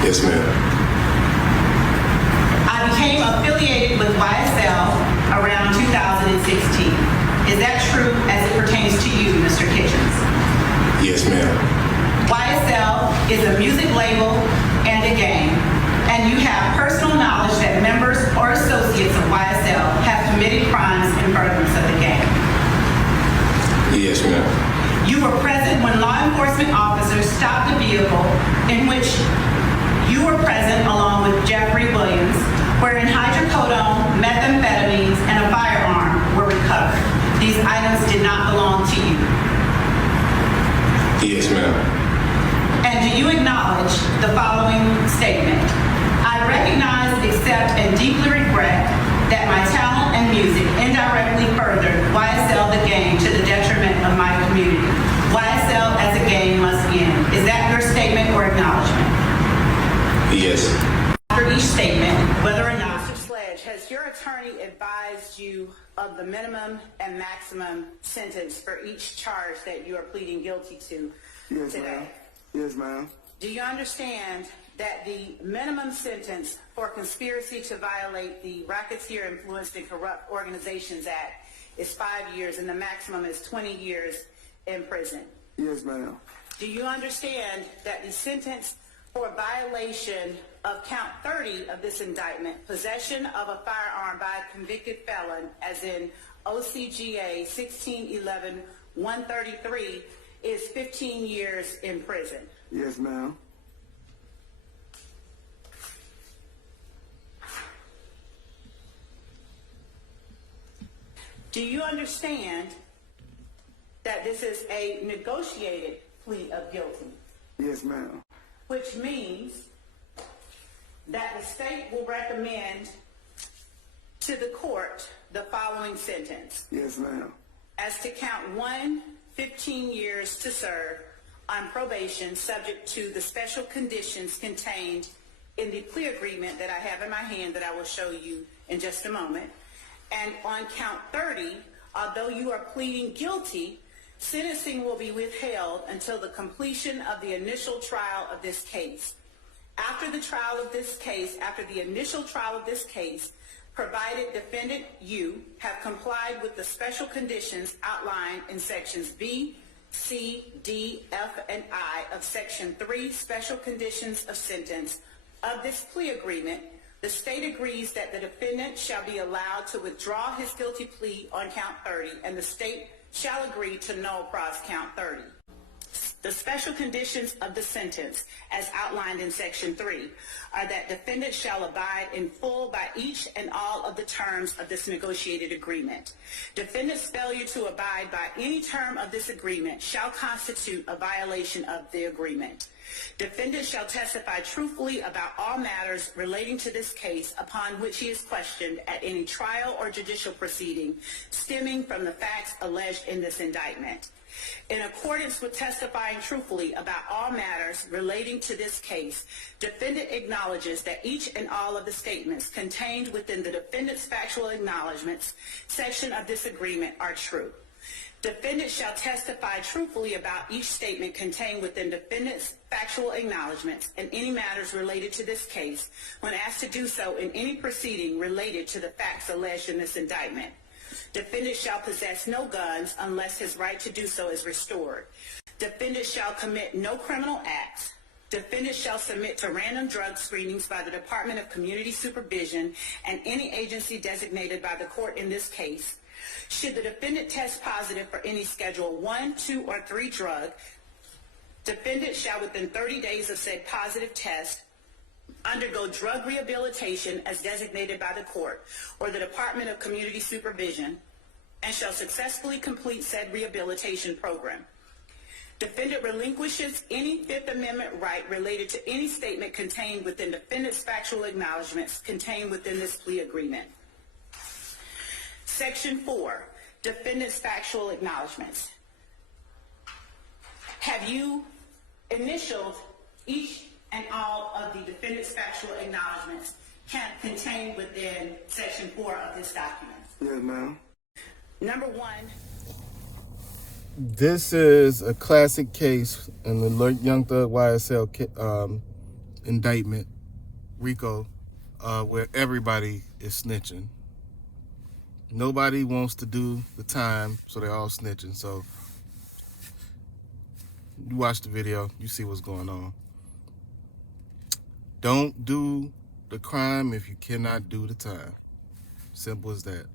Yes, ma'am. I became affiliated with YSL around 2016. Is that true as it pertains to you, Mr. Kitchens? Yes, ma'am. YSL is a music label and a gang, and you have personal knowledge that members or associates of YSL have committed crimes in furtherance of the gang. Yes, ma'am. You were present when law enforcement officers stopped a vehicle in which you were present along with Jeffrey Williams, wherein hydrocodone, methamphetamines, and a firearm were recovered. These items did not belong to you. Yes, ma'am. And do you acknowledge the following statement? I recognize, accept, and deeply regret that my talent and music indirectly furthered YSL the gang to the detriment of my community. YSL as a gang must end. Is that your statement or acknowledgement? Yes. After each statement, whether or not... Mr. Sledge, has your attorney advised you of the minimum and maximum sentence for each charge that you are pleading guilty to today? Yes, ma'am. Do you understand that the minimum sentence for conspiracy to violate the Racketeer Influenced and Corrupt Organizations Act is 5 years and the maximum is 20 years in prison? Yes, ma'am. Do you understand that the sentence for violation of count 30 of this indictment, possession of a firearm by a convicted felon, as in OCGA 1611-133, is 15 years in prison? Yes, ma'am. Do you understand that this is a negotiated plea of guilty? Yes, ma'am. Which means that the state will recommend to the court the following sentence. Yes, ma'am. As to count 1, 15 years to serve on probation subject to the special conditions contained in the plea agreement that I have in my hand that I will show you in just a moment. And on count 30, although you are pleading guilty, sentencing will be withheld until the completion of the initial trial of this case. After the initial trial of this case, provided defendant you have complied with the special conditions outlined in sections B, C, D, F, and I of section 3 special conditions of sentence of this plea agreement, the state agrees that the defendant shall be allowed to withdraw his guilty plea on count 30, and the state shall agree to null pros count 30. The special conditions of the sentence, as outlined in Section 3, are that defendant shall abide in full by each and all of the terms of this negotiated agreement. Defendant's failure to abide by any term of this agreement shall constitute a violation of the agreement. Defendant shall testify truthfully about all matters relating to this case upon which he is questioned at any trial or judicial proceeding stemming from the facts alleged in this indictment. In accordance with testifying truthfully about all matters relating to this case, defendant acknowledges that each and all of the statements contained within the defendant's factual acknowledgments section of this agreement are true. Defendant shall testify truthfully about each statement contained within defendant's factual acknowledgments and any matters related to this case when asked to do so in any proceeding related to the facts alleged in this indictment. Defendant shall possess no guns unless his right to do so is restored. Defendant shall commit no criminal acts. Defendant shall submit to random drug screenings by the Department of Community Supervision and any agency designated by the court in this case. Should the defendant test positive for any Schedule 1, 2, or 3 drug, defendant shall within 30 days of said positive test undergo drug rehabilitation as designated by the court or the Department of Community Supervision and shall successfully complete said rehabilitation program. Defendant relinquishes any Fifth Amendment right related to any statement contained within defendant's factual acknowledgments contained within this plea agreement. Section 4, defendant's factual acknowledgments. Have you initialed each and all of the defendant's factual acknowledgments contained within Section 4 of this document? Yes, ma'am. Number 1. This is a classic case in the Young Thug YSL indictment, RICO, where everybody is snitching. Nobody wants to do the time, so they're all snitching. So you watch the video, you see what's going on. Don't do the crime if you cannot do the time. Simple as that.